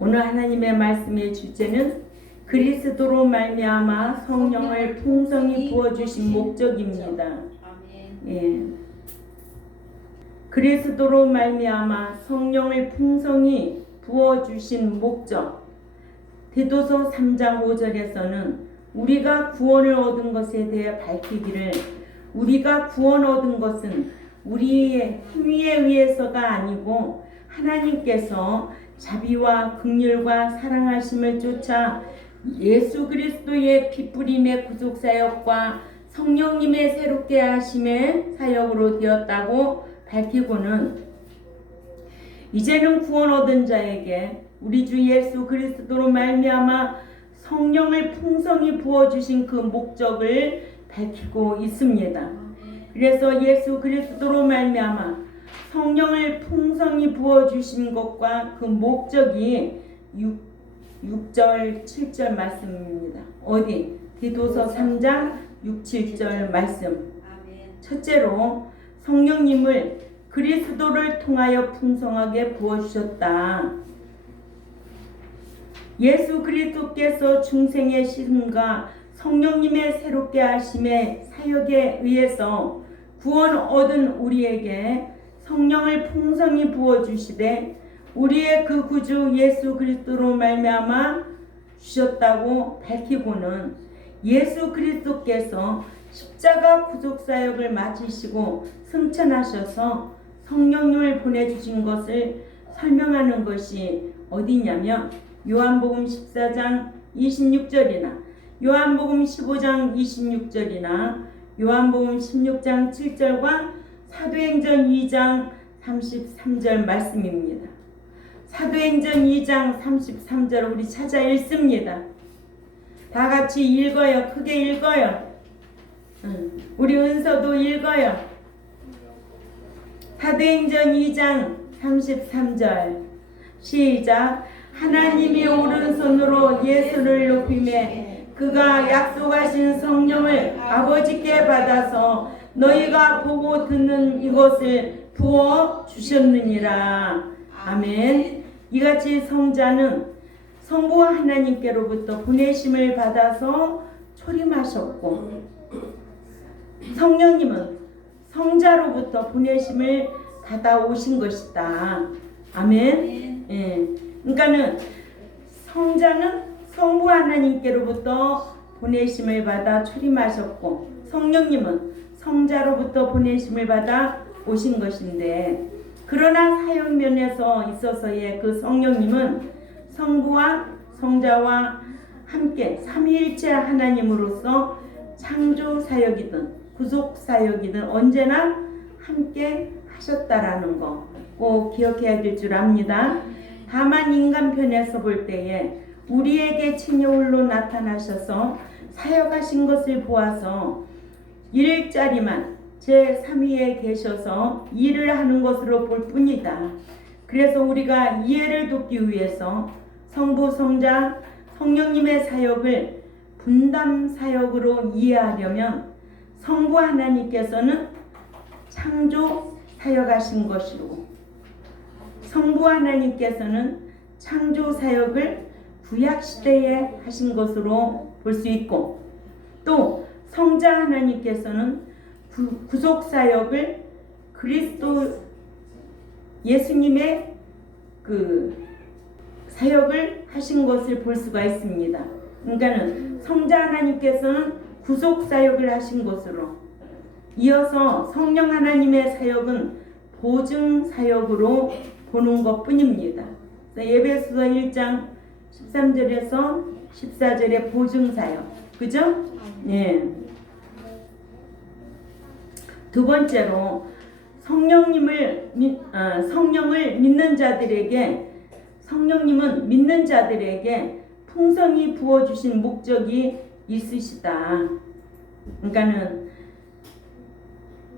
오늘 하나님의 말씀의 주제는 그리스도로 말미암아 성령을 풍성히 부어주신 목적입니다. 예. 그리스도로 말미암아 성령을 풍성히 부어주신 목적. 디도서 3장 5절에서는 우리가 구원을 얻은 것에 대해 밝히기를, 우리가 구원 얻은 것은 우리의 행위에 의해서가 아니고 하나님께서 자비와 긍휼과 사랑하심을 쫓아 예수 그리스도의 핏부림의 구속사역과 성령님의 새롭게 하심의 사역으로 되었다고 밝히고는, 이제는 구원 얻은 자에게 우리 주 예수 그리스도로 말미암아 성령을 풍성히 부어주신 그 목적을 밝히고 있습니다. 그래서 예수 그리스도로 말미암아 성령을 풍성히 부어주신 것과 그 목적이 6절 7절 말씀입니다. 어디? 디도서 3장 6, 7절 말씀. 첫째로 성령님을 그리스도를 통하여 풍성하게 부어주셨다. 예수 그리스도께서 중생의 씻음과 성령님의 새롭게 하심의 사역에 의해서 구원 얻은 우리에게 성령을 풍성히 부어주시되 우리의 그 구주 예수 그리스도로 말미암아 주셨다고 밝히고는, 예수 그리스도께서 십자가 구속사역을 마치시고 승천하셔서 성령님을 보내주신 것을 설명하는 것이 어디냐면 요한복음 14장 26절이나 요한복음 15장 26절이나 요한복음 16장 7절과 사도행전 2장 33절 말씀입니다. 사도행전 2장 33절 우리 찾아 읽습니다. 다 같이 읽어요. 크게 읽어요. 우리 은서도 읽어요. 사도행전 2장 33절 시작. 하나님이 오른손으로 예수를 높이매 그가 약속하신 성령을 아버지께 받아서 너희가 보고 듣는 이것을 부어 주셨느니라. 아멘. 이같이 성자는 성부 하나님께로부터 보내심을 받아서 초림하셨고, 성령님은 성자로부터 보내심을 받아오신 것이다. 아멘. 예. 그러니까는 성자는 성부 하나님께로부터 보내심을 받아 초림하셨고, 성령님은 성자로부터 보내심을 받아 오신 것인데, 그러나 사역면에서 있어서의 그 성령님은 성부와 성자와 함께 삼위일체 하나님으로서 창조 사역이든 구속 사역이든 언제나 함께 하셨다라는 거 꼭 기억해야 될 줄 압니다. 다만 인간편에서 볼 때에 우리에게 친여울로 나타나셔서 사역하신 것을 보아서 일자리만 제3위에 계셔서 일을 하는 것으로 볼 뿐이다. 그래서 우리가 이해를 돕기 위해서 성부, 성자, 성령님의 사역을 분담 사역으로 이해하려면 성부 하나님께서는 창조 사역하신 것이고, 성부 하나님께서는 창조 사역을 구약시대에 하신 것으로 볼 수 있고, 또 성자 하나님께서는 구속 사역을 그리스도 예수님의 그 사역을 하신 것을 볼 수가 있습니다. 그러니까는 성자 하나님께서는 구속 사역을 하신 것으로, 이어서 성령 하나님의 사역은 보증 사역으로 보는 것 뿐입니다. 에베소서 1장 13절에서 14절의 보증 사역. 그죠? 예. 두 번째로 성령을 믿는 자들에게, 성령님은 믿는 자들에게 풍성히 부어주신 목적이 있으시다. 그러니까는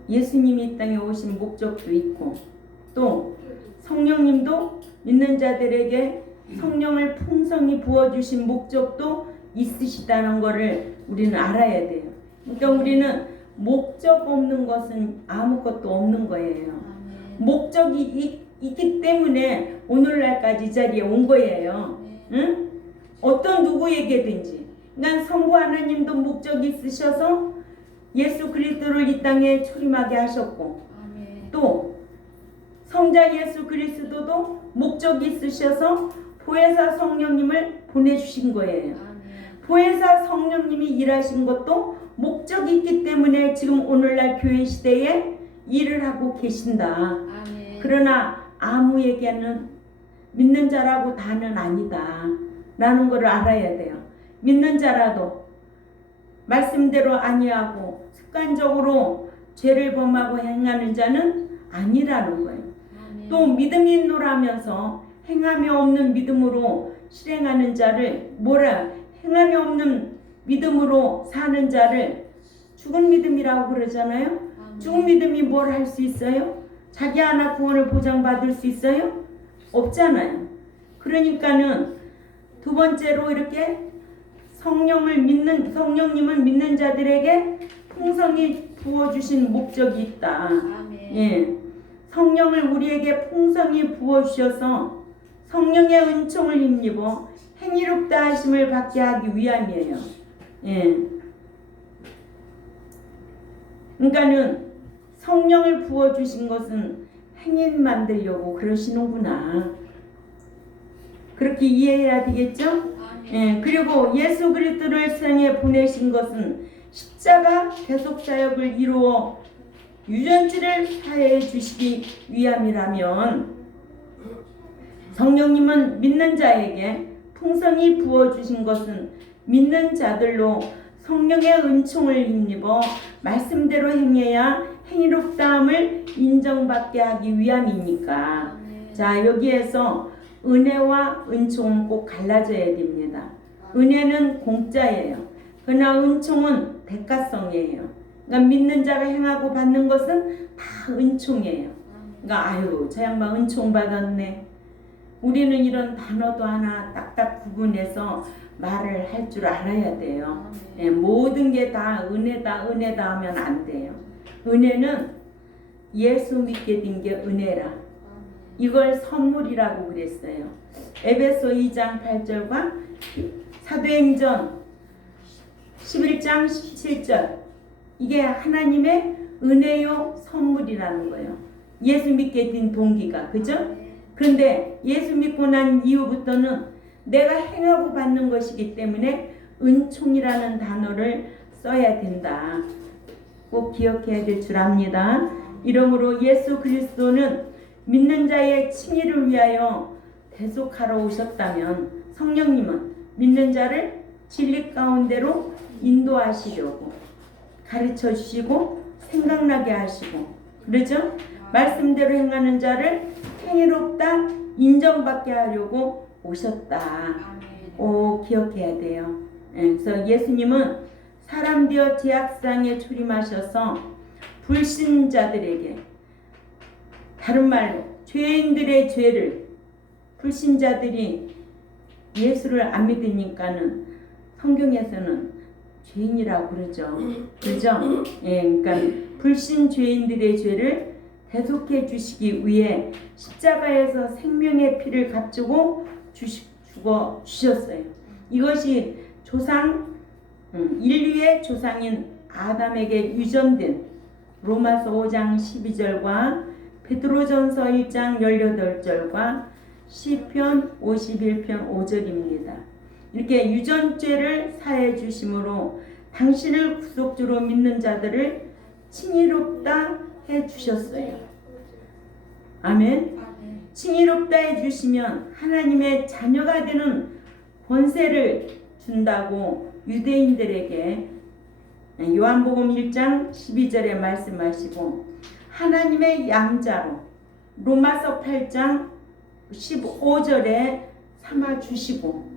예수님이 이 땅에 오신 목적도 있고, 또 성령님도 믿는 자들에게 성령을 풍성히 부어주신 목적도 있으시다는 것을 우리는 알아야 돼요. 그러니까 우리는 목적 없는 것은 아무것도 없는 거예요. 목적이 있기 때문에 오늘날까지 이 자리에 온 거예요. 응? 어떤 누구에게든지. 그러니까 성부 하나님도 목적이 있으셔서 예수 그리스도를 이 땅에 출임하게 하셨고, 또 성자 예수 그리스도도 목적이 있으셔서 보혜사 성령님을 보내주신 거예요. 보혜사 성령님이 일하신 것도 목적이 있기 때문에 지금 오늘날 교회 시대에 일을 하고 계신다. 그러나 아무에게는 믿는 자라고 다는 아니다 라는 것을 알아야 돼요. 믿는 자라도 말씀대로 아니하고 습관적으로 죄를 범하고 행하는 자는 아니라는 거예요. 또 믿음이 있노라면서 행함이 없는 믿음으로 실행하는 자를 행함이 없는 믿음으로 사는 자를 죽은 믿음이라고 그러잖아요. 죽은 믿음이 뭘 할 수 있어요? 자기 하나 구원을 보장받을 수 있어요? 없잖아요. 그러니까는 두 번째로 이렇게 성령님을 믿는 자들에게 풍성히 부어주신 목적이 있다. 예. 성령을 우리에게 풍성히 부어주셔서 성령의 은총을 힘입어 행위롭다 하심을 받게 하기 위함이에요. 예. 그러니까는 성령을 부어주신 것은 행인 만들려고 그러시는구나. 그렇게 이해해야 되겠죠? 예. 그리고 예수 그리스도를 세상에 보내신 것은 십자가 대속 사역을 이루어 유전지를 사해해 주시기 위함이라면, 성령님은 믿는 자에게 풍성히 부어주신 것은 믿는 자들로 성령의 은총을 힘입어 말씀대로 행해야 행위롭다함을 인정받게 하기 위함이니까. 자, 여기에서 은혜와 은총은 꼭 갈라져야 됩니다. 은혜는 공짜예요. 그러나 은총은 대가성이에요. 그러니까 믿는 자가 행하고 받는 것은 다 은총이에요. 그러니까 아유, 저 양반 은총 받았네. 우리는 이런 단어도 하나 딱딱 구분해서 말을 할 줄 알아야 돼요. 예, 모든 게 다 은혜다 하면 안 돼요. 은혜는 예수 믿게 된 게 은혜라. 이걸 선물이라고 그랬어요. 에베소 2장 8절과 사도행전 11장 17절. 이게 하나님의 은혜요 선물이라는 거예요. 예수 믿게 된 동기가. 그죠? 그런데 예수 믿고 난 이후부터는 내가 행하고 받는 것이기 때문에 은총이라는 단어를 써야 된다. 꼭 기억해야 될 줄 압니다. 이러므로 예수 그리스도는 믿는 자의 칭의를 위하여 대속하러 오셨다면, 성령님은 믿는 자를 진리 가운데로 인도하시려고 가르쳐 주시고 생각나게 하시고, 그러죠? 말씀대로 행하는 자를 행위롭다 인정받게 하려고 오셨다. 기억해야 돼요. 그래서 예수님은 사람 되어 제약상에 출임하셔서 불신자들에게, 다른 말로 죄인들의 죄를, 불신자들이 예수를 안 믿으니까는 성경에서는 죄인이라고 그러죠. 그죠? 예, 그러니까 불신 죄인들의 죄를 대속해 주시기 위해 십자가에서 생명의 피를 값주고 죽어 주셨어요. 이것이 인류의 조상인 아담에게 유전된 로마서 5장 12절과 베드로전서 1장 18절과 시편 51편 5절입니다. 이렇게 유전죄를 사해 주심으로 당신을 구속주로 믿는 자들을 칭의롭다 해 주셨어요. 아멘. 칭의롭다 해 주시면 하나님의 자녀가 되는 권세를 준다고 유대인들에게 요한복음 1장 12절에 말씀하시고, 하나님의 양자로 로마서 8장 15절에 삼아 주시고,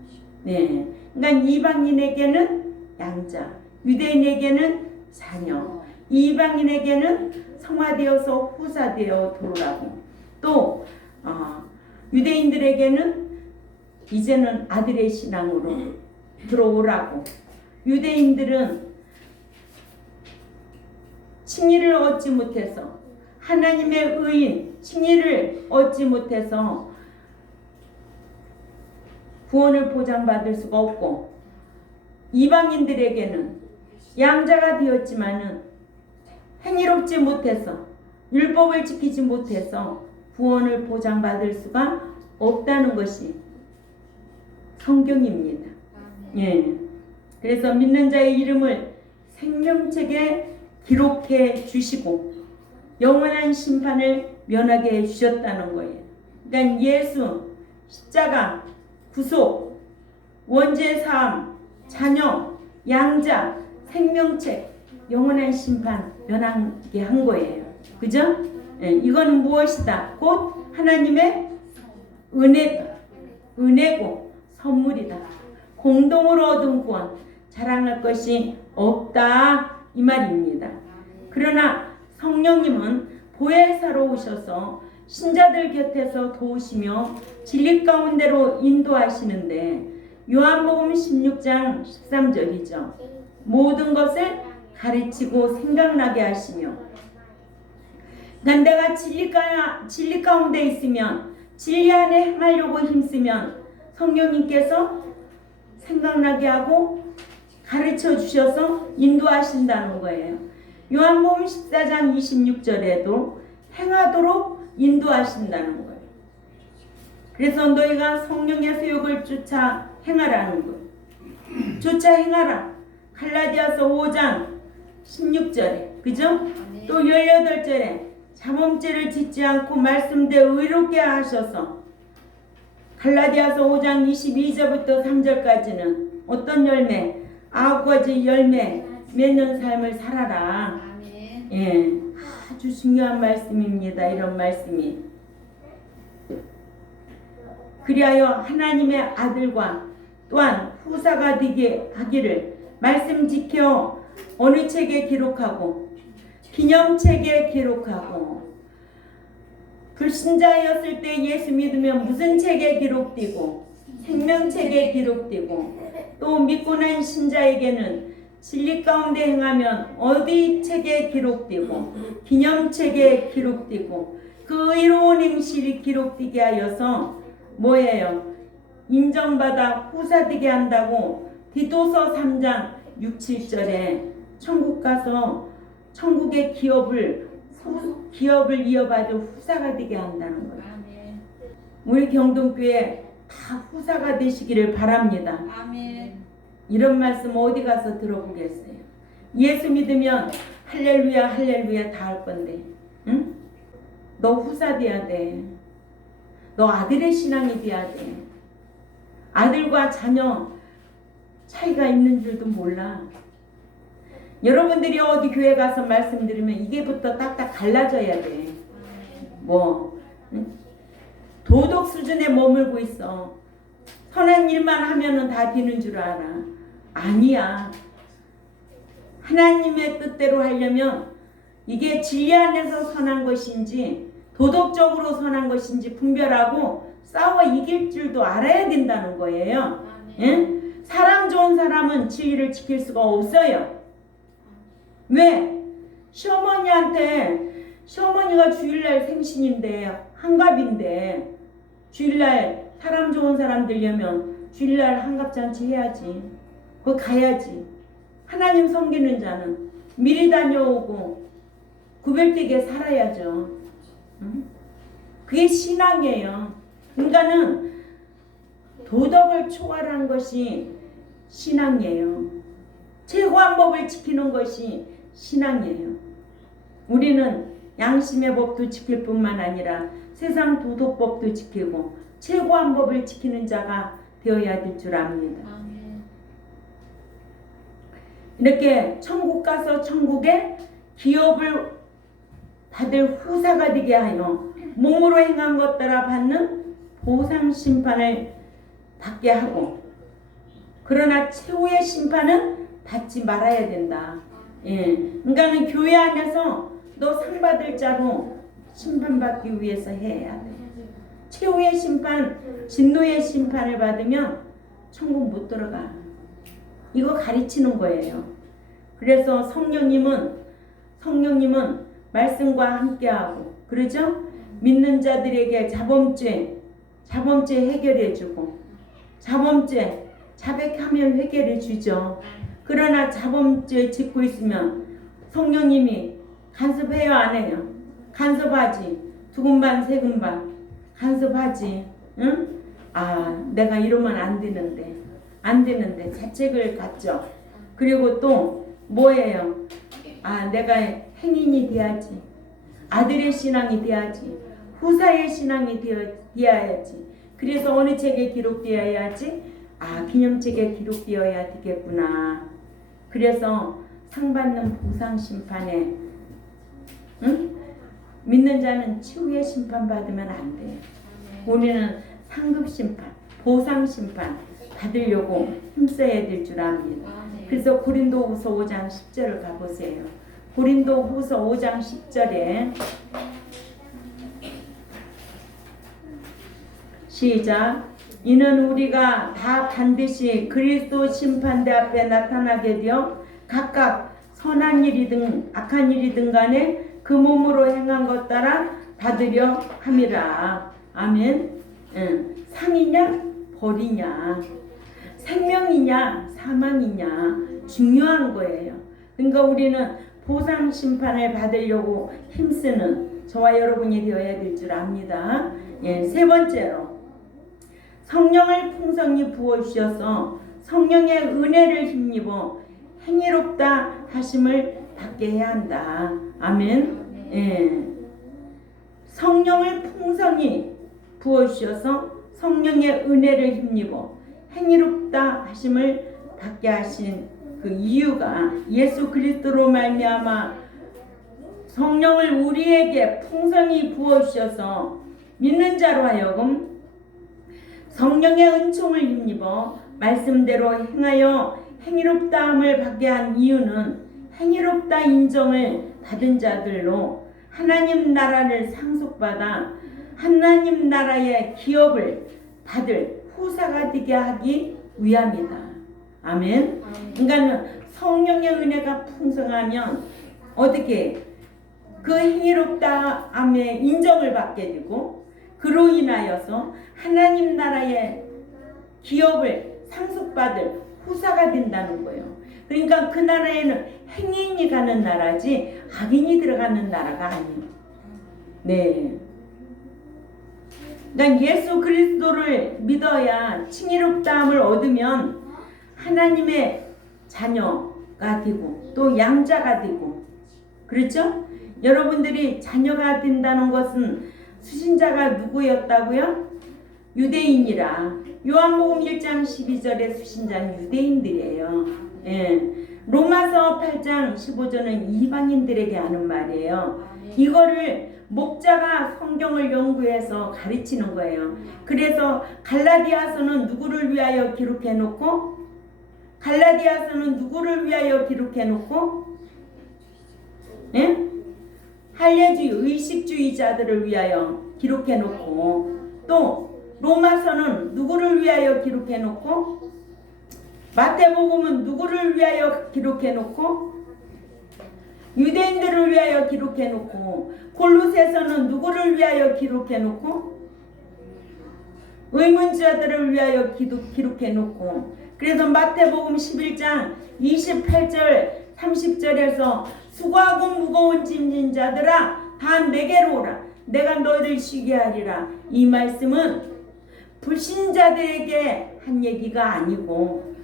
네, 그러니까 이방인에게는 양자, 유대인에게는 자녀, 이방인에게는 성화되어서 후사되어 들어오라고, 또 유대인들에게는 이제는 아들의 신앙으로 들어오라고. 유대인들은 칭의를 얻지 못해서 하나님의 의인 칭의를 얻지 못해서 구원을 보장받을 수가 없고, 이방인들에게는 양자가 되었지만은 행위롭지 못해서 율법을 지키지 못해서 구원을 보장받을 수가 없다는 것이 성경입니다. 예. 그래서 믿는 자의 이름을 생명책에 기록해 주시고 영원한 심판을 면하게 해 주셨다는 거예요. 그러니까 예수, 십자가, 구속, 원죄 사함, 자녀, 양자, 생명책, 영원한 심판 면하게 한 거예요. 그죠? 예, 이건 무엇이다? 곧 하나님의 은혜고 선물이다. 공동으로 얻은 구원, 자랑할 것이 없다 이 말입니다. 그러나 성령님은 보혜사로 오셔서 신자들 곁에서 도우시며 진리 가운데로 인도하시는데, 요한복음 16장 13절이죠. 모든 것을 가르치고 생각나게 하시며, 내가 진리 가운데 있으면, 진리 안에 행하려고 힘쓰면 성령님께서 생각나게 하고 가르쳐 주셔서 인도하신다는 거예요. 요한복음 14장 26절에도 행하도록 인도하신다는 거예요. 그래서 너희가 성령의 소욕을 쫓아 행하라는 거예요. 쫓아 행하라. 갈라디아서 5장 16절에, 그죠? 또 18절에 자범죄를 짓지 않고 말씀대로 의롭게 하셔서, 갈라디아서 5장 22절부터 3절까지는 어떤 열매? 9가지 열매 맺는 삶을 살아라. 예, 아주 중요한 말씀입니다. 이런 말씀이. 그리하여 하나님의 아들과 또한 후사가 되게 하기를 말씀 지켜 어느 책에 기록하고 기념책에 기록하고, 불신자였을 때 예수 믿으면 무슨 책에 기록되고 생명책에 기록되고, 또 믿고 난 신자에게는 진리 가운데 행하면 어디 책에 기록되고 기념책에 기록되고, 그 의로운 행실이 기록되게 하여서 뭐예요? 인정받아 후사되게 한다고 디도서 3장 6, 7절에 천국 가서 천국의 기업을 이어받을 후사가 되게 한다는 거예요. 우리 경동교회 다 후사가 되시기를 바랍니다. 아멘. 이런 말씀 어디 가서 들어보겠어요? 예수 믿으면 할렐루야 할렐루야 다 할 건데, 응? 너 후사 돼야 돼. 너 아들의 신앙이 돼야 돼. 아들과 자녀 차이가 있는 줄도 몰라. 여러분들이 어디 교회 가서 말씀 들으면 이게부터 딱딱 갈라져야 돼. 뭐 응? 도덕 수준에 머물고 있어. 선한 일만 하면은 다 되는 줄 알아. 아니야. 하나님의 뜻대로 하려면 이게 진리 안에서 선한 것인지 도덕적으로 선한 것인지 분별하고 싸워 이길 줄도 알아야 된다는 거예요. 응? 사람 좋은 사람은 진리를 지킬 수가 없어요. 왜? 시어머니가 주일날 생신인데, 한갑인데, 주일날 사람 좋은 사람 되려면 주일날 한갑잔치 해야지. 거기 가야지. 하나님 섬기는 자는 미리 다녀오고 구별되게 살아야죠. 응? 그게 신앙이에요. 인간은 도덕을 초월한 것이 신앙이에요. 최고한 법을 지키는 것이 신앙이에요. 우리는 양심의 법도 지킬 뿐만 아니라 세상 도덕법도 지키고 최고한 법을 지키는 자가 되어야 될 줄 압니다. 이렇게 천국 가서 천국의 기업을 받을 후사가 되게 하여 몸으로 행한 것 따라 받는 보상 심판을 받게 하고, 그러나 최후의 심판은 받지 말아야 된다. 예, 그러니까는 교회 안에서 너 상 받을 자로 심판받기 위해서 해야 돼. 최후의 심판, 진노의 심판을 받으면 천국 못 들어가. 이거 가르치는 거예요. 그래서 성령님은 말씀과 함께하고, 그러죠? 믿는 자들에게 자범죄 해결해주고, 자범죄 자백하면 해결해 주죠. 그러나 자범죄 짓고 있으면 성령님이 간섭해요, 안 해요? 간섭하지. 두근반 세근반 간섭하지. 응? 아, 내가 이러면 안 되는데 자책을 갖죠. 그리고 또 뭐예요? 아, 내가 행인이 돼야지. 아들의 신앙이 돼야지. 후사의 신앙이 되어야지. 그래서 어느 책에 기록되어야지? 아, 기념책에 기록되어야 되겠구나. 그래서 상 받는 보상 심판에, 응? 믿는 자는 치유의 심판 받으면 안 돼. 우리는 상급 심판, 보상 심판 받으려고 힘써야 될 줄 압니다. 그래서 고린도후서 5장 10절을 가보세요. 고린도후서 5장 10절에 시작. 이는 우리가 다 반드시 그리스도 심판대 앞에 나타나게 되어 각각 선한 일이든 악한 일이든 간에 그 몸으로 행한 것 따라 받으려 함이라. 아멘. 상이냐 벌이냐, 생명이냐 사망이냐 중요한 거예요. 그러니까 우리는 보상 심판을 받으려고 힘쓰는 저와 여러분이 되어야 될 줄 압니다. 세 번째로 성령을 풍성히 부어주셔서 성령의 은혜를 힘입어 행위롭다 하심을 받게 해야 한다. 아멘. 성령을 풍성히 부어주셔서 성령의 은혜를 힘입어 행위롭다 하심을 받게 하신 그 이유가 예수 그리스도로 말미암아 성령을 우리에게 풍성히 부어주셔서 믿는 자로 하여금 성령의 은총을 힘입어 말씀대로 행하여 행위롭다함을 받게 한 이유는 행위롭다 인정을 받은 자들로 하나님 나라를 상속받아 하나님 나라의 기업을 받을 후사가 되게 하기 위함이다. 아멘. 그러니까 성령의 은혜가 풍성하면 어떻게 그 행위롭다함의 인정을 받게 되고 그로 인하여서 하나님 나라의 기업을 상속받을 후사가 된다는 거예요. 그러니까 그 나라에는 행인이 가는 나라지 악인이 들어가는 나라가 아니에요. 네. 그러니까 예수 그리스도를 믿어야 칭의롭다함을 얻으면 하나님의 자녀가 되고 또 양자가 되고, 그렇죠? 여러분들이 자녀가 된다는 것은 수신자가 누구였다고요? 유대인이라. 요한복음 1장 12절의 수신자는 유대인들이에요. 로마서 8장 15절은 이방인들에게 하는 말이에요. 이거를 목자가 성경을 연구해서 가르치는 거예요. 그래서 갈라디아서는 누구를 위하여 기록해 놓고 할례주의 의식주의자들을 위하여 기록해 놓고, 또 로마서는 누구를 위하여 기록해 놓고, 마태복음은 누구를 위하여 기록해 놓고, 유대인들을 위하여 기록해 놓고, 골로새서는 누구를 위하여 기록해 놓고, 의문자들을 위하여 기록해 놓고, 그래서 마태복음 11장 28절 30절에서 수고하고 무거운 짐진 자들아 다 내게로 오라 내가 너희를 쉬게 하리라. 이 말씀은 불신자들에게 한 얘기가 아니고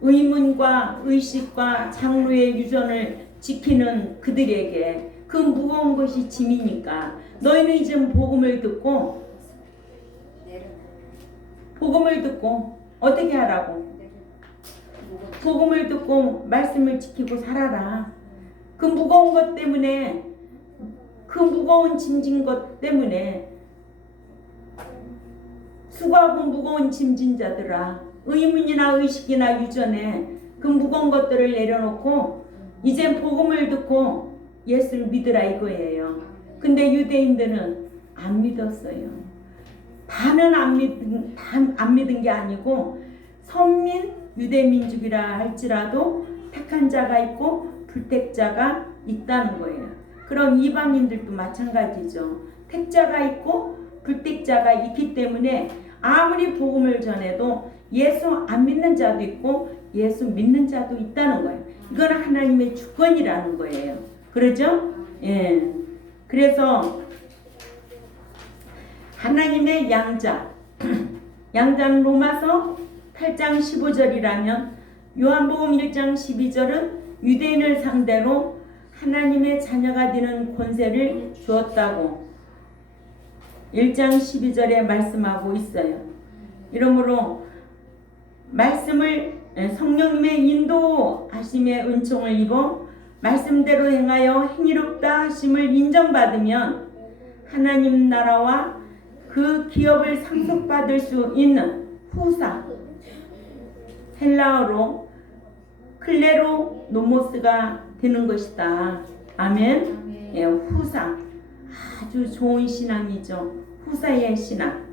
의문과 의식과 장로의 유전을 지키는 그들에게 그 무거운 것이 짐이니까 너희는 이제 복음을 듣고 어떻게 하라고? 복음을 듣고 말씀을 지키고 살아라. 그 무거운 것 때문에, 그 무거운 짐진 것 때문에 수고하고 무거운 짐진 자들아, 의문이나 의식이나 유전에 그 무거운 것들을 내려놓고 이제 복음을 듣고 예수를 믿으라 이거예요. 근데 유대인들은 안 믿었어요. 다는 안 믿은 게 아니고 선민 유대민족이라 할지라도 택한 자가 있고 불택자가 있다는 거예요. 그럼 이방인들도 마찬가지죠. 택자가 있고 불택자가 있기 때문에 아무리 복음을 전해도 예수 안 믿는 자도 있고 예수 믿는 자도 있다는 거예요. 이건 하나님의 주권이라는 거예요. 그러죠? 예. 그래서 하나님의 양자 양자는 로마서 8장 15절이라면 요한복음 1장 12절은 유대인을 상대로 하나님의 자녀가 되는 권세를 주었다고 1장 12절에 말씀하고 있어요. 이러므로 말씀을 성령님의 인도하심의 은총을 입어 말씀대로 행하여 행위롭다 하심을 인정받으면 하나님 나라와 그 기업을 상속받을 수 있는 후사, 헬라어로 클레로 노모스가 되는 것이다. 아멘. 예, 후사. 아주 좋은 신앙이죠. 후사의 신앙,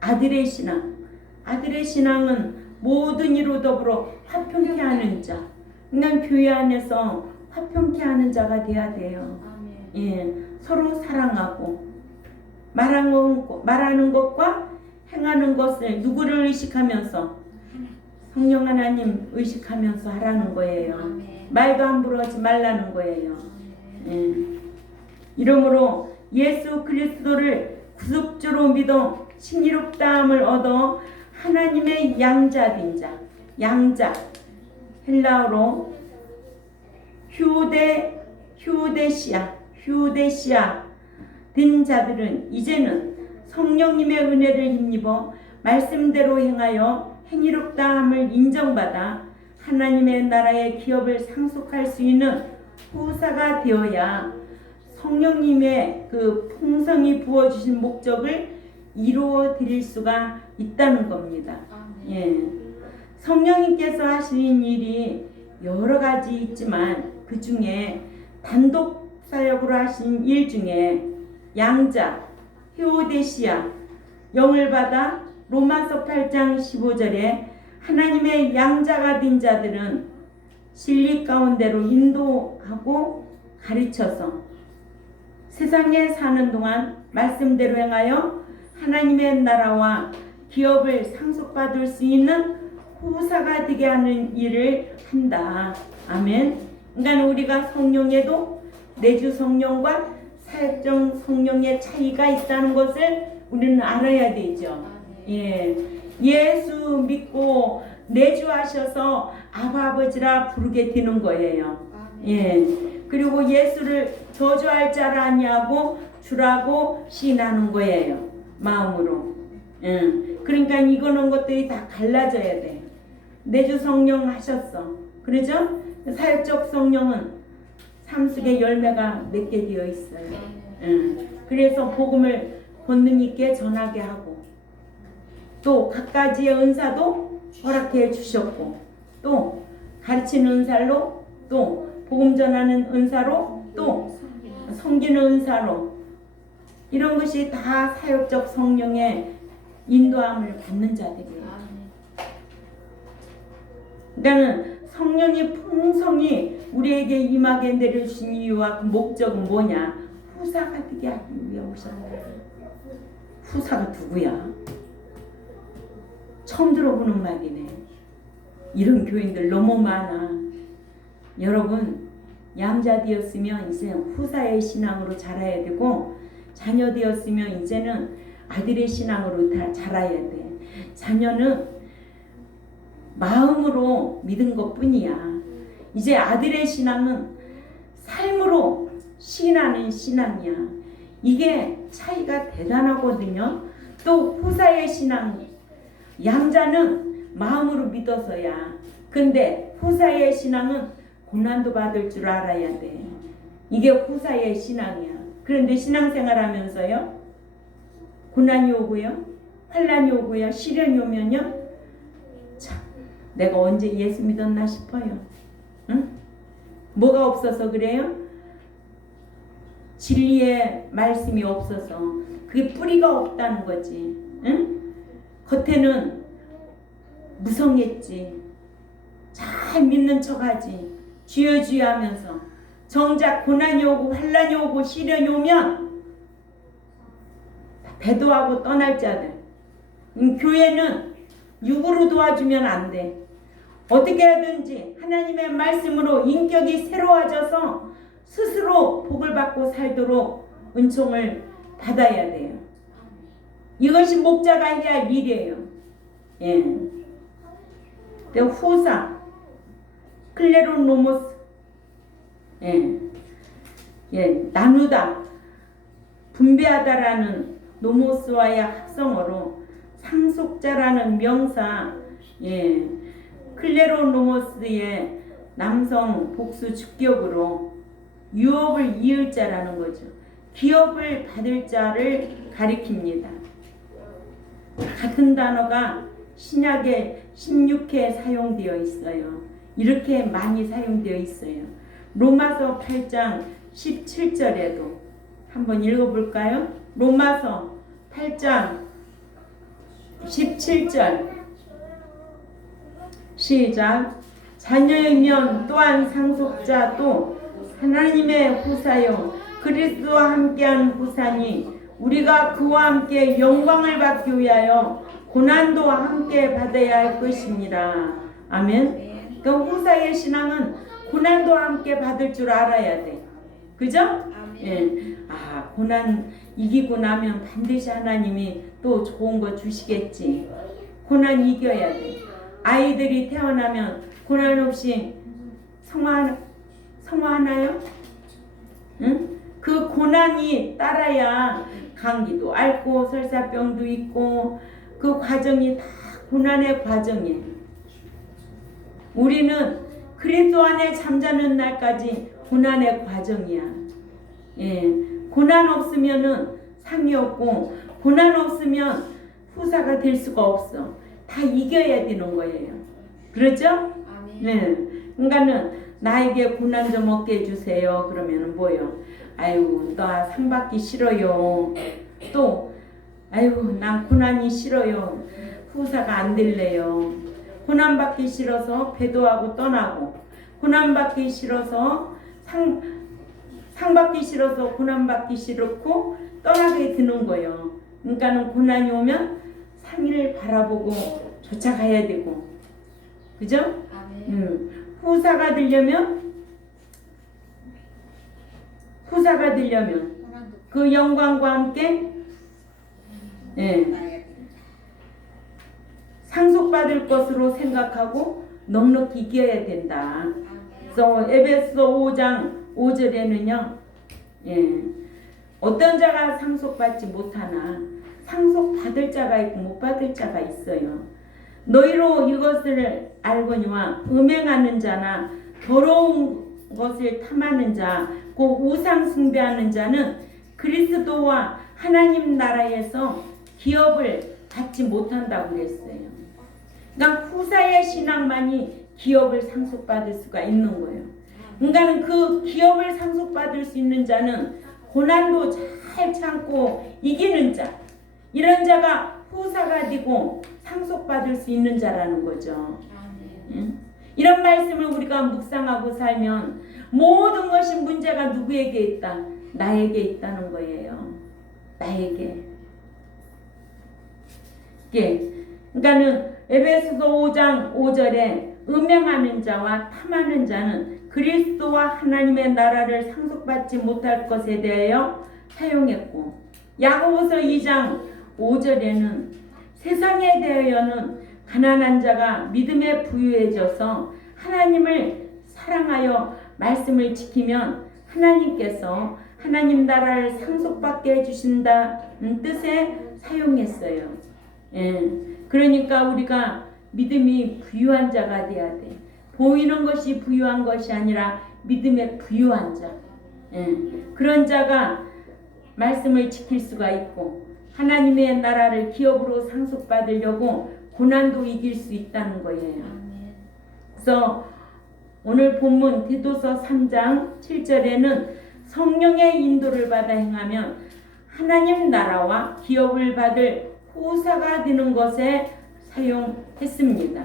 아들의 신앙. 아들의 신앙은 모든 이로 더불어 화평케 하는 자. 그러니까 교회 안에서 화평케 하는 자가 돼야 돼요. 예, 서로 사랑하고 말하는 것과 행하는 것을 누구를 의식하면서 성령 하나님 의식하면서 하라는 거예요. 말도 함부로 하지 말라는 거예요. 예. 이러므로 예수 그리스도를 구속주로 믿어 신이롭다함을 얻어 하나님의 양자된 자, 양자 헬라어로 휴데시아 된 자들은 이제는 성령님의 은혜를 힘입어 말씀대로 행하여 행위롭다함을 인정받아 하나님의 나라의 기업을 상속할 수 있는 후사가 되어야 성령님의 그 풍성이 부어주신 목적을 이루어 드릴 수가 있다는 겁니다. 예. 성령님께서 하시는 일이 여러 가지 있지만 그 중에 단독 사역으로 하신 일 중에 양자, 히오데시아, 영을 받아 로마서 8장 15절에 하나님의 양자가 된 자들은 진리 가운데로 인도하고 가르쳐서 세상에 사는 동안 말씀대로 행하여 하나님의 나라와 기업을 상속받을 수 있는 후사가 되게 하는 일을 한다. 아멘. 그러니까 우리가 성령에도 내주 성령과 사역정 성령의 차이가 있다는 것을 우리는 알아야 되죠. 예, 예수 믿고 내주하셔서 아버지라 부르게 되는 거예요. 예, 그리고 예수를 저주할 자라 아니하고 주라고 시인하는 거예요. 마음으로. 예, 그러니까 이거는 것들이 다 갈라져야 돼. 내주 성령 하셨어. 그러죠? 사역적 성령은 삶 속에 열매가 맺게 되어 있어요. 그래서 복음을 본능 있게 전하게 하고 또 각가지의 은사도 허락해 주셨고 또 가르치는 은사로 또 복음 전하는 은사로 또 섬기는 은사로 이런 것이 다 사역적 성령의 인도함을 받는 자들이에요. 그러니까 성령의 풍성이 우리에게 임하게 내려주신 이유와 그 목적은 뭐냐? 후사가 되게 하기 위해 오셨어요. 후사가 누구야? 처음 들어보는 말이네. 이런 교인들 너무 많아. 여러분 양자 되었으면 이제 후사의 신앙으로 자라야 되고 자녀 되었으면 이제는 아들의 신앙으로 다 자라야 돼. 자녀는 마음으로 믿은 것뿐이야. 이제 아들의 신앙은 삶으로 시인하는 신앙이야. 이게 차이가 대단하거든요. 또 후사의 신앙, 양자는 마음으로 믿어서야. 근데 후사의 신앙은 고난도 받을 줄 알아야 돼. 이게 후사의 신앙이야. 그런데 신앙생활 하면서요, 고난이 오고요, 환난이 오고요, 시련이 오면요, 참 내가 언제 예수 믿었나 싶어요. 응? 뭐가 없어서 그래요? 진리의 말씀이 없어서. 그게 뿌리가 없다는 거지. 응? 겉에는 무성했지. 잘 믿는 척하지. 주여 주여 하면서 정작 고난이 오고 환난이 오고 시련이 오면 배도하고 떠날 자들. 교회는 육으로 도와주면 안 돼. 어떻게 하든지 하나님의 말씀으로 인격이 새로워져서 스스로 복을 받고 살도록 은총을 받아야 돼요. 이것이 목자가 해야 할 일이에요. 예. 후사 클레로노모스, 나누다, 분배하다라는 노모스와의 합성어로 상속자라는 명사, 클레로노모스의 남성 복수 주격으로 유업을 이을 자라는 거죠. 기업을 받을 자를 가리킵니다. 같은 단어가 신약에 16회 사용되어 있어요. 이렇게 많이 사용되어 있어요. 로마서 8장 17절에도 한번 읽어볼까요? 로마서 8장 17절 시작. 자녀이면 또한 상속자 또 하나님의 후사요 그리스도와 함께한 후사니 우리가 그와 함께 영광을 받기 위하여 고난도 함께 받아야 할 것입니다. 아멘. 그 후사의 신앙은 고난도 함께 받을 줄 알아야 돼. 그죠? 예. 고난 이기고 나면 반드시 하나님이 또 좋은 거 주시겠지. 고난 이겨야 돼. 아이들이 태어나면 고난 없이 성화하나요? 응? 그 고난이 따라야 감기도 앓고 설사병도 있고 그 과정이 다 고난의 과정이에요. 우리는 그리스도 안에 잠자는 날까지 고난의 과정이야. 고난 없으면은 상이 없고 고난 없으면 후사가 될 수가 없어. 다 이겨야 되는 거예요. 그렇죠? 네. 그러니까는 나에게 고난 좀 없게 해주세요. 그러면은 뭐요? 아유, 나 상 받기 싫어요. 또, 아유, 난 고난이 싫어요. 후사가 안 될래요. 고난 받기 싫어서 배도하고 떠나고, 고난 받기 싫어서 상 받기 싫어서 고난 받기 싫고 떠나게 되는 거예요. 그러니까는 고난이 오면 상을 바라보고 쫓아가야 되고, 그죠? 후사가 되려면 그 영광과 함께 상속받을 것으로 생각하고 넉넉히 이겨야 된다. 그래서 에베소 5장 5절에는요, 어떤 자가 상속받지 못하나 상속받을 자가 있고 못 받을 자가 있어요. 너희로 이것을 알거니와 음행하는 자나 더러운 것을 탐하는 자, 곧 우상 숭배하는 자는 그리스도와 하나님 나라에서 기업을 받지 못한다고 그랬어요. 그러니까 후사의 신앙만이 기업을 상속받을 수가 있는 거예요. 그러니까 그 기업을 상속받을 수 있는 자는 고난도 잘 참고 이기는 자, 이런 자가 후사가 되고 상속받을 수 있는 자라는 거죠. 이런 말씀을 우리가 묵상하고 살면 모든 것이 문제가 누구에게 있다? 나에게 있다는 거예요. 나에게. 그러니까는 에베소서 5장 5절에 음행하는 자와 탐하는 자는 그리스도와 하나님의 나라를 상속받지 못할 것에 대하여 사용했고, 야고보서 2장 5절에는 세상에 대하여는 가난한 자가 믿음에 부유해져서 하나님을 사랑하여 말씀을 지키면 하나님께서 하나님 나라를 상속받게 해주신다는 뜻에 사용했어요. 그러니까 우리가 믿음이 부유한 자가 돼야 돼. 보이는 것이 부유한 것이 아니라 믿음에 부유한 자. 그런 자가 말씀을 지킬 수가 있고 하나님의 나라를 기업으로 상속받으려고 고난도 이길 수 있다는 거예요. 그래서 오늘 본문 디도서 3장 7절에는 성령의 인도를 받아 행하면 하나님 나라와 기업을 받을 후사가 되는 것에 사용했습니다.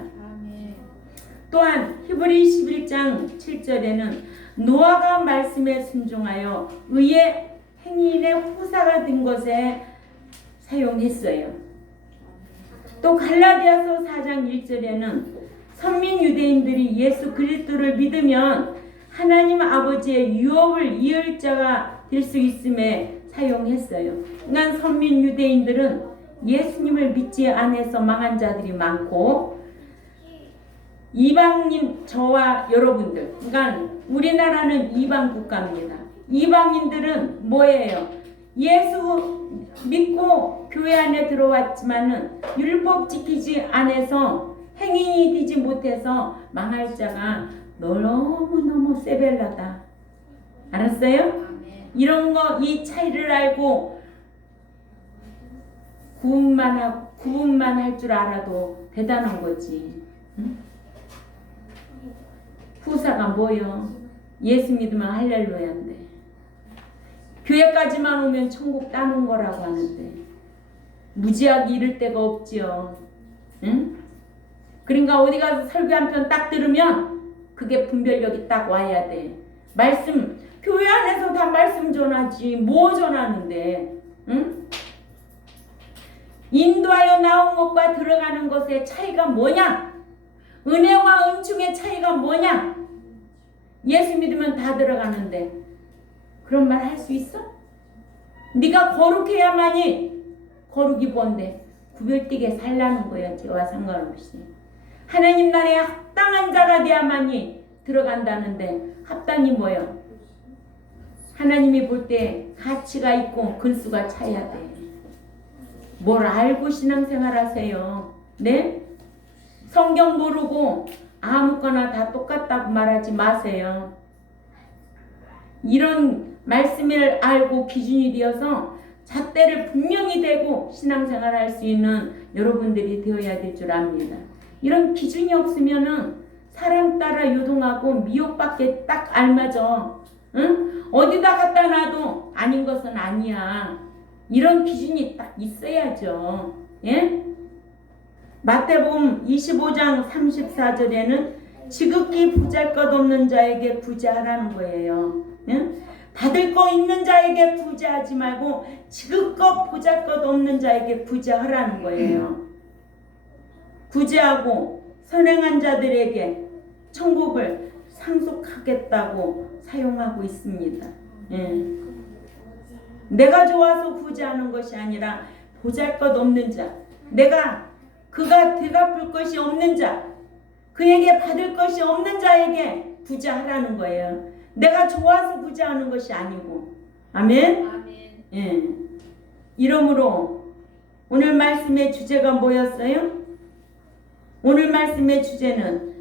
또한 히브리 11장 7절에는 노아가 말씀에 순종하여 의의 행인의 후사가 된 것에 사용했어요. 또 갈라디아서 4장 1절에는 선민 유대인들이 예수 그리스도를 믿으면 하나님 아버지의 유업을 이을 자가 될 수 있음에 사용했어요. 그러니까 선민 유대인들은 예수님을 믿지 않아서 망한 자들이 많고, 이방인 저와 여러분들, 그러니까 우리나라는 이방 국가입니다. 이방인들은 뭐예요? 예수 믿고 교회 안에 들어왔지만은 율법 지키지 않아서 행인이 되지 못해서 망할 자가 너무너무 세벨라다. 알았어요? 이런 거, 이 차이를 알고 구분만 할 줄 알아도 대단한 거지. 응? 후사가 뭐요? 예수 믿으면 할렐루야인데, 교회까지만 오면 천국 따는 거라고 하는데 무지하게 이를 데가 없지요. 응? 그러니까 어디 가서 설교 한 편 딱 들으면 그게 분별력이 딱 와야 돼. 말씀, 교회 안에서 다 말씀 전하지 뭐 전하는데, 응? 인도하여 나온 것과 들어가는 것의 차이가 뭐냐? 은혜와 은총의 차이가 뭐냐? 예수 믿으면 다 들어가는데 그런 말 할 수 있어? 네가 거룩해야만이 거룩이 뭔데 구별되게 살라는 거야. 죄와 상관없이 하나님 나라에 합당한 자가 돼야만이 들어간다는데, 합당이 뭐예요? 하나님이 볼 때 가치가 있고 근수가 차야 돼. 뭘 알고 신앙생활 하세요? 네? 성경 모르고 아무거나 다 똑같다고 말하지 마세요. 이런 말씀을 알고 기준이 되어서 잣대를 분명히 대고 신앙생활 할 수 있는 여러분들이 되어야 될 줄 압니다. 이런 기준이 없으면은 사람 따라 요동하고 미혹받게 딱 알맞아. 응? 어디다 갖다 놔도 아닌 것은 아니야. 이런 기준이 딱 있어야죠. 예? 마태복음 25장 34절에는 지극히 보잘것없는 자에게 부자하라는 거예요. 예? 받을 거 있는 자에게 부자하지 말고 지극히 보잘것없는 자에게 부자하라는 거예요. 구제하고 선행한 자들에게 천국을 상속하겠다고 사용하고 있습니다. 예. 내가 좋아서 구제하는 것이 아니라 보잘것없는 자, 그가 되갚을 것이 없는 자, 그에게 받을 것이 없는 자에게 부자하라는 거예요. 내가 좋아서 부자하는 것이 아니고. 아멘? 아멘. 예. 이러므로 오늘 말씀의 주제가 뭐였어요? 오늘 말씀의 주제는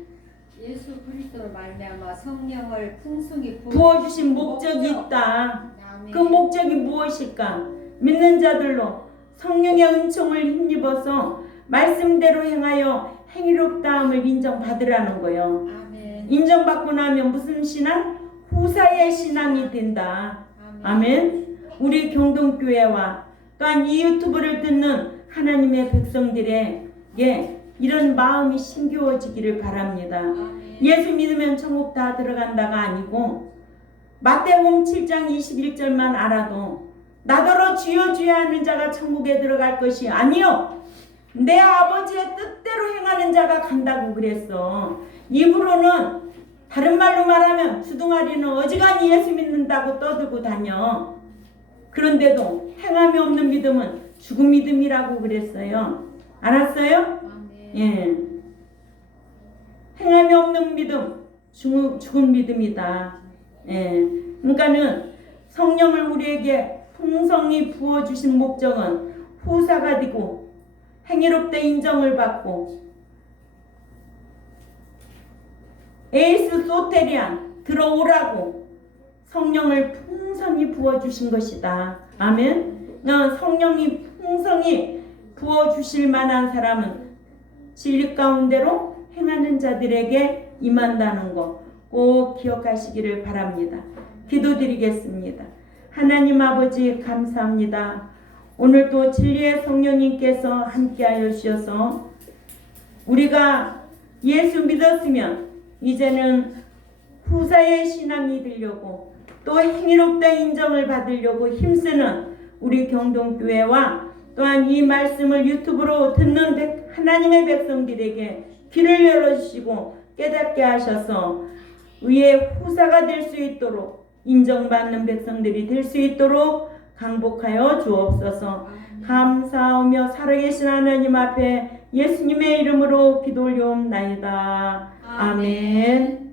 예수 그리스도로 말미암아 성령을 풍성히 부어주신 목적이 있다. 아멘. 그 목적이 무엇일까? 믿는 자들로 성령의 은총을 힘입어서 말씀대로 행하여 행위롭다함을 인정받으라는 거예요. 아멘. 인정받고 나면 무슨 신앙? 후사의 신앙이 된다. 아멘. 우리 경동교회와 또한 이 유튜브를 듣는 하나님의 백성들에게 이런 마음이 심겨워지기를 바랍니다. 아멘. 예수 믿으면 천국 다 들어간다가 아니고, 마태복음 7장 21절만 알아도 나더러 주여 주여 하는 자가 천국에 들어갈 것이 아니요 내 아버지의 뜻대로 행하는 자가 간다고 그랬어. 입으로는, 다른 말로 말하면 주둥아리는 어지간히 예수 믿는다고 떠들고 다녀. 그런데도 행함이 없는 믿음은 죽은 믿음이라고 그랬어요. 알았어요? 아멘. 예. 행함이 없는 믿음, 죽은 믿음이다. 예. 그러니까는 성령을 우리에게 풍성히 부어주신 목적은 후사가 되고 행위롭되 인정을 받고 에이스 소테리안 들어오라고 성령을 풍성히 부어주신 것이다. 아멘. 성령이 풍성히 부어주실 만한 사람은 진리 가운데로 행하는 자들에게 임한다는 거 꼭 기억하시기를 바랍니다. 기도드리겠습니다. 하나님 아버지 감사합니다. 오늘도 진리의 성령님께서 함께하여 주셔서 우리가 예수 믿었으면 이제는 후사의 신앙이 되려고 또 행위롭다 인정을 받으려고 힘쓰는 우리 경동교회와 또한 이 말씀을 유튜브로 듣는 하나님의 백성들에게 귀를 열어주시고 깨닫게 하셔서 의의 후사가 될 수 있도록 인정받는 백성들이 될 수 있도록 강복하여 주옵소서. 감사하며 살아계신 하나님 앞에 예수님의 이름으로 기도 올려옵나이다. 아멘.